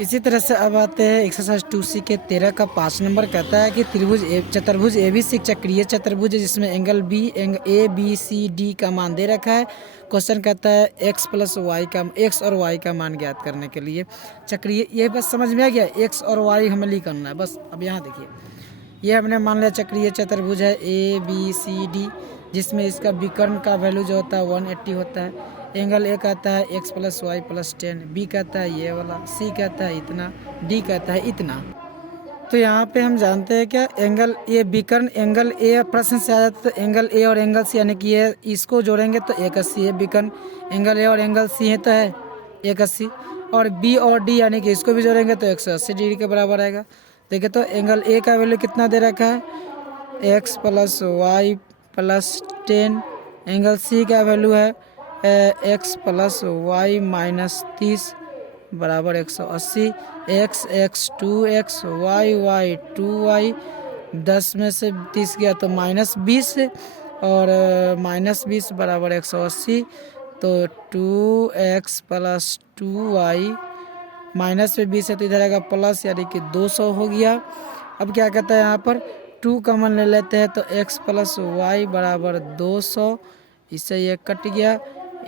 इसी तरह से अब आते हैं एक्सरसाइज 2C के 13 का 5 नंबर। कहता है कि चतुर्भुज ABC चक्रीय चतुर्भुज है जिसमें एंगल ABCD का मान दे रखा है। क्वेश्चन कहता है x और y का मान ज्ञात करने के लिए चक्रीय, ये बस समझ में आ गया। x और y हमें ली करना है बस। अब यहाँ देखिए, ये हमने मान लिया चक्रीय चतुर्भुज है ABCD, जिसमें इसका विकर्ण का वैल्यू जो होता है 180 होता है। एंगल ए कहता है x + y + 10, बी कहता है ये वाला, सी कहता है इतना, डी कहता है इतना। तो यहाँ पे हम जानते हैं क्या, एंगल ए विकर्ण एंगल ए प्रश्न से आया तो एंगल ए और एंगल सी यानी कि ये इसको जोड़ेंगे तो 180 है। विकर्ण एंगल ए और एंगल सी है तो है 180, और बी और डी यानी कि इसको भी जोड़ेंगे तो 180 डिग्री के बराबर आएगा। देखिए तो एंगल ए का वैल्यू कितना दे रखा है, x + y + 10। एंगल सी का वैल्यू है x + y - 30 बराबर 180। x 2x y 2y, 10 में से 30 गया तो -20, और -20 बराबर 180। तो 2x + 2y, माइनस में 20 है तो इधर आएगा प्लस, यानी कि 200 हो गया। अब क्या कहता है यहाँ पर 2 कॉमन ले लेते हैं तो x + y बराबर 200, इससे ये कट गया।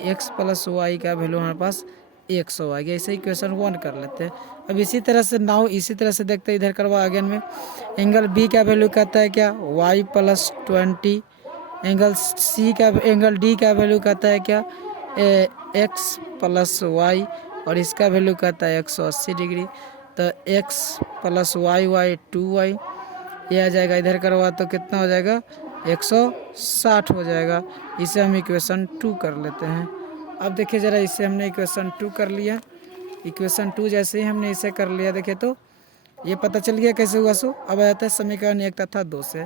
x + y का वैल्यू हमारे पास 100 आ गया। इसे इक्वेशन 1 कर लेते हैं। अब इसी तरह से देखते हैं, इधर करवा आगे में एंगल बी का वैल्यू कहता है क्या, y + 20। एंगल डी का वैल्यू कहता है क्या, x + y, और इसका वैल्यू कहता है 180 डिग्री। तो x + y 2y, ये आ जाएगा। इधर करवा तो कितना हो जाएगा, 160 हो जाएगा। इसे हम इक्वेशन 2 कर लेते हैं। अब देखिए ज़रा, इसे हमने इक्वेशन 2 कर लिया। इक्वेशन 2 जैसे ही हमने इसे कर लिया, देखिए तो ये पता चल गया कैसे हुआ। सो अब आ जाता है समीकरण 1 तथा 2 से।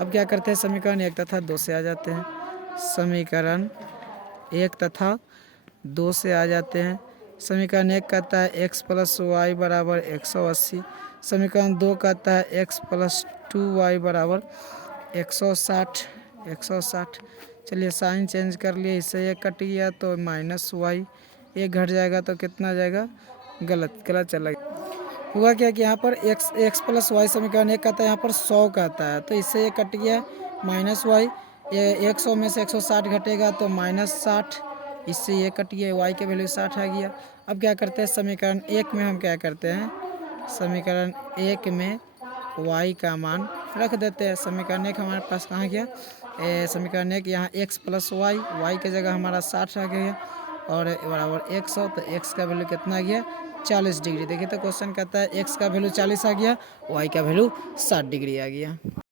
अब क्या करते हैं, समीकरण 1 तथा 2 से आ जाते हैं। समीकरण 1 तथा 2 से आ जाते हैं। समीकरण 1 कहता है x + y बराबर 180। समीकरण 2 कहता है x + 2y बराबर 160। चलिए साइन चेंज कर लिए, इससे ये कट गया तो -y, ये घट जाएगा तो कितना जाएगा, गलत चला गया। हुआ क्या कि यहाँ पर x + y समीकरण 1 कहता है, यहाँ पर 100 कहता है तो इससे ये कट गया -y। ये 100 में से 160 घटेगा तो -60, इससे ये कट गया, y के वैल्यू 60 आ गया। अब क्या करते हैं, समीकरण 1 में हम क्या करते हैं, समीकरण 1 में y का मान रख देते हैं। समीकरण 1 हमारे पास कहाँ गया, समीकरण 1 यहाँ x + y की जगह हमारा 60 आ गया, और बराबर 100। तो x का वैल्यू कितना आ गया, 40 डिग्री। देखिए तो क्वेश्चन कहता है x का वैल्यू 40 आ गया, y का वैल्यू 60 डिग्री आ गया।